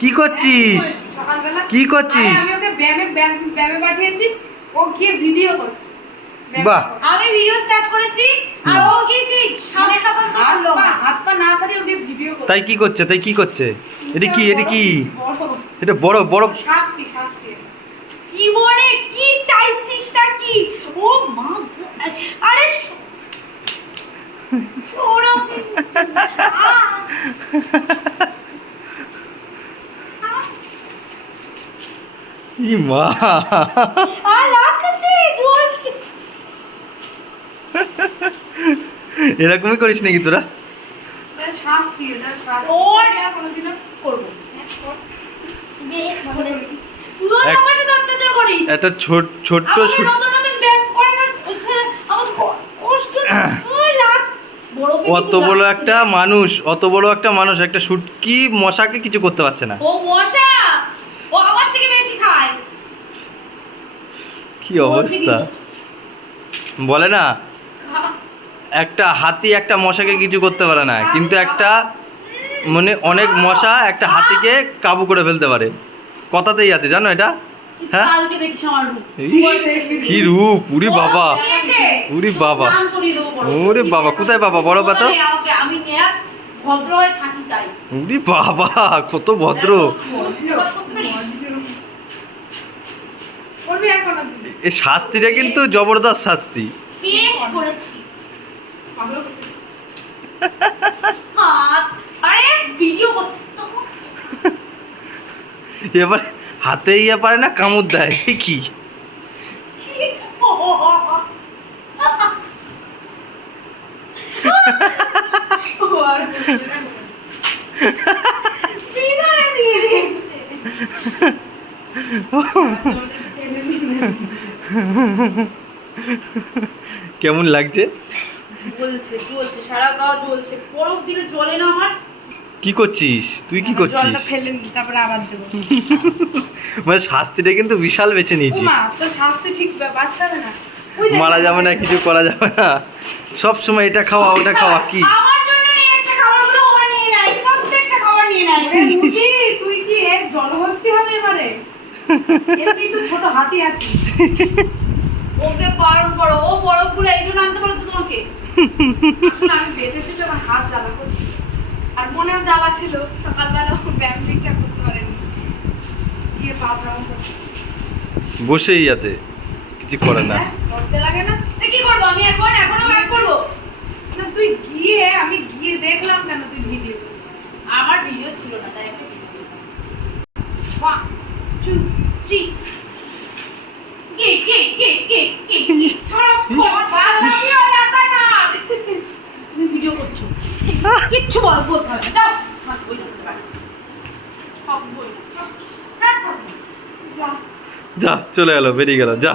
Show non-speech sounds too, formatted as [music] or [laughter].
কি করছিস? কি করছিস? আমি ও গিয়ে ভিডিও করছে। বাহ। আমি ভিডিও স্টার্ট করেছি আর ও কি সেই সামনে সামনে তো হাত পা- না ছাড়িয়ে ওকে ভিডিও করছে। তাই কি করছে? তাই কি করছে? এটা কি? এটা কি? এটা বড় বড়। শাস্তি শাস্তি। জীবনে কি চাইছিসটা কি? ও মা আরে শোনো ই মা আর লাগছে জ্বলছে এরকমই করিস নাকি তোরা এটা শাস্তি এটা শাস্তি ওর- আমি আর কোনোদিনও করব তুইও এক- আমার সাথে অত্যাচার করিস একটা ছোট ছোট্ট আমাকে শুট নতুন নতুন ব্যায়াম করানোর ওখানে আমার ক- কষ্ট ও লাগ বড় পেটে অত বড় একটা মানুষ অত বড় একটা মানুষ একটা শুটকি মশাকে কিছু করতে পারছে না। ও মশা ও আমার থেকে বেশি খায় কি অবস্থা? বলে না? একটা হাতি একটা মশাকে কিছু করতে পারে না কিন্তু একটা মানে অনেক মশা একটা হাতিকে কাবু করে ফেলতে পারে। কথাতেই আছে জানো এটা? হ্যাঁ? কি রূপ উরি বাবা। উরি বাবা। ওরে বাবা কোথায় বাবা? বড় পাতা? উরি বাবা কত ভদ্র। এই শাস্তিটা কিন্তু জবরদস্ত শাস্তি। এবার হাতে ইয়ে পারে না কামড় দেয়। কি? ও [laughs] আর করবি না। বিদায় দিয়ে দিয়েছে কেমন লাগছে? জ্বলছে জ্বলছে সারা গা জ্বলছে। বরফ দিলে জ্বলে না আমার। কি করছিস? তুই কি করছিস জলটা ফেলে তারপরে আবার দেবো। মানে শাস্তিটা কিন্তু বিশাল বেছে নিয়েছিস। মা তো শাস্তি ঠিক না। মারা যাবে না কিছু করা যাবে না। সব সময় এটা খাওয়া ওটা খাওয়া কি? আমার জন্য নিয়ে খাবারগুলো ও নিয়ে নেয়। প্রত্যেকটা খাবার নিয়ে মুচি, তুই কি এর জলহস্তি হবে এবারে এমনি তো ছোট হাতি আছিস ওকে বারণ করো। ও বরফগুলো এই জন্য আনতে বলেছে তোমাকে। আমি বেঁচেছি তো আমার হাত জ্বালা করছে। আর মনেও জ্বালা ছিল সকালবেলা ব্যায়াম ঠিকঠাক করতে পারেনি। গিয়ে পা ভ্রমণ বসেই আছে কিছু করে না। হ্যাঁ, লজ্জা লাগে না? তো কি করব? আমি এখন এখনও ব্যাক করব? না তুই গিয়ে আমি গিয়ে দেখলাম কেন তুই ভিডিও করছিস? আমার ভিডিও ছিল না তাই একটা টু থ্রি। যা। চলে গেল বেরিয়ে গেল যা।